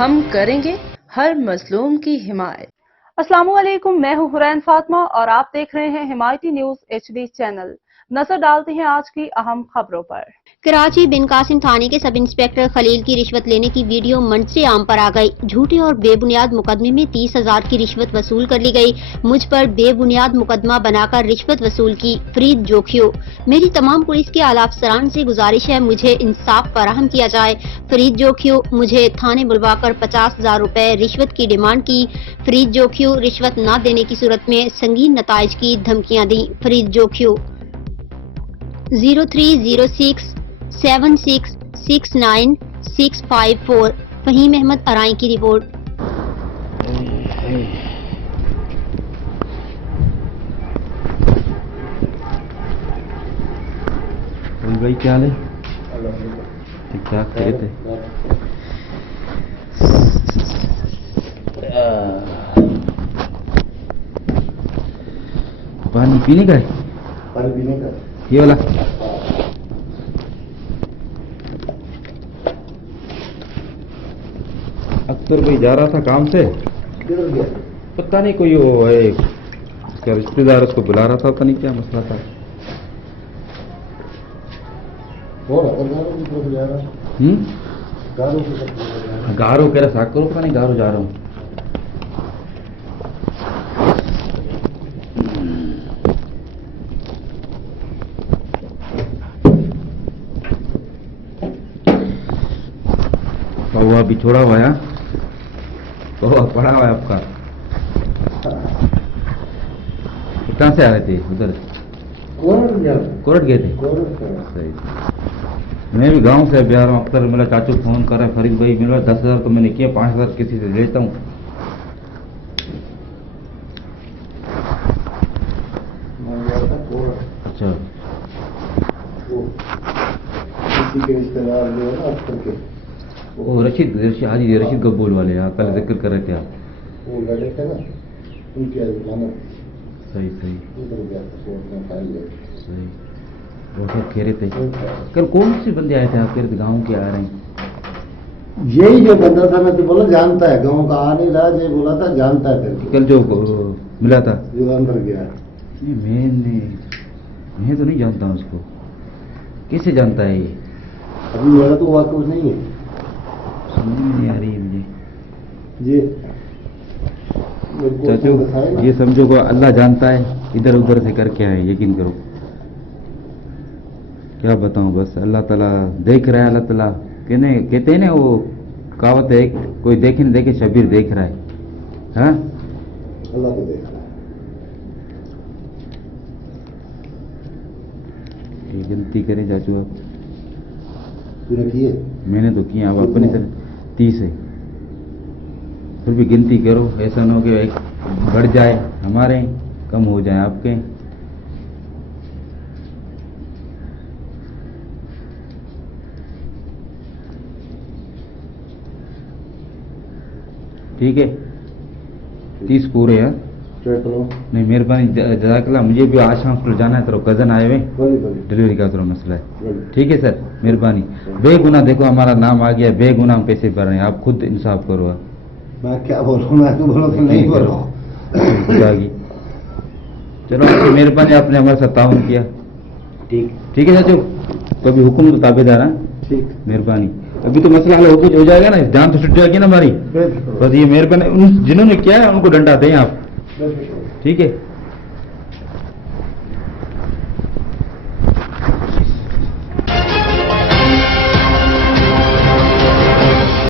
हम करेंगे हर मजलूम की हिमायत। अस्सलामुअलैकुम, मैं हूं हुरैन फातिमा और आप देख रहे हैं हिमायती न्यूज HD चैनल। नजर डालते हैं आज की अहम खबरों पर। कराची बिन कासिम थाने के सब इंस्पेक्टर खलील की रिश्वत लेने की वीडियो मंच से आम पर आ गई। झूठे और बेबुनियाद मुकदमे में 30,000 की रिश्वत वसूल कर ली गई। मुझ पर बेबुनियाद मुकदमा बनाकर रिश्वत वसूल की। फरीद जोखियो, मेरी तमाम पुलिस के आला अफसरान से गुजारिश है मुझे इंसाफ फराहम किया जाए। फरीद जोखियो, मुझे थाने बुलवाकर 50,000 रुपए रिश्वत की डिमांड की। फरीद जोखियो, रिश्वत न देने की सूरत में संगीन नताइज की धमकियां दी। फरीद जोखियो 0306769654 फहीम अहमद अराई की रिपोर्ट। भाई क्या हाल है? ठीक ठाक थे। पानी पीने का है? पानी पीने का ये वाला? अख्तर भाई जा रहा था काम से, किधर गया? पता नहीं कोई वो है उसका रिश्तेदार उसको बुला रहा था, पता नहीं क्या मसला था। गारो कह रहा साक करो, पता नहीं गारो जा रहा हूँ। कौवा भी छोड़ा हुआ है, कौवा पड़ा हुआ है आपका। कहाँ से आ रहे थे? उधर कोरट गए थे। सही। मैं भी गांव से अभी आ रहा हूँ। अख्तर मेरा चाचू फोन कर रहा है, फरीद भाई मिला 10,000 तो मैंने किया, 5,000 किसी से लेता हूँ। अच्छा, वो रशीद हाजी रशीद कबूल वाले यहाँ कल जिक्र कर रहे थे आप। वो लड़े थे ना, उनकी सही सही सही। वो सब कह रहे थे कल कौन से बंदे आए थे आपके गाँव के आ रहे हैं? यही जो बंदा था, मैं तो बोला जानता है, गाँव का आ नहीं रहा, ये बोला था जानता है करके। कल जो मिला था जो अंदर गया। मैं तो नहीं जानता हूँ उसको। कैसे जानता है ये? अभी मेरा तो वाकई नहीं है, समझ में नहीं आ रही है मुझे। ये चाचू ये समझो को अल्लाह जानता है, इधर उधर से करके आए, यकीन करो। क्या बताऊं, बस अल्लाह ताला देख रहा है। अल्लाह ताला कहते हैं ना, वो कहावत है, कोई देखे न देखे शबीर देख रहा है। हाँ, अल्लाह को देख रहा है। ये गिनती करें चाचू आप? तूने किए? मैंने तो किया, अब अपनी तरह 30 है, फिर भी गिनती करो। ऐसा ना हो कि एक बढ़ जाए हमारे, कम हो जाए आपके। ठीक है, 30 पूरे हैं। नहीं मेहरबानी, जज़ाकल्लाह। मुझे भी आज शाम को जाना है, तेरा कजन आए हुए, डिलीवरी का थोड़ा मसला है। ठीक है सर, मेहरबानी। बेगुनाह देखो हमारा नाम आ गया, बेगुनाह हम पैसे भर रहे हैं, आप खुद इंसाफ करो। मैं क्या बोलूँ, मैं तो बोलो तो नहीं बोलो। चलो आपकी मेहरबानी, आपने हमारे साथ ताउन किया। ठीक है चाचू, कभी हुक्म तो ताबेदार। ठीक, मेहरबानी। अभी तो मसला हल हो जाएगा ना, जान तो छुट जाएगी ना हमारी। बस ये मेहरबानी, जिन्होंने किया है उनको डंडा दें आप। ठीक है।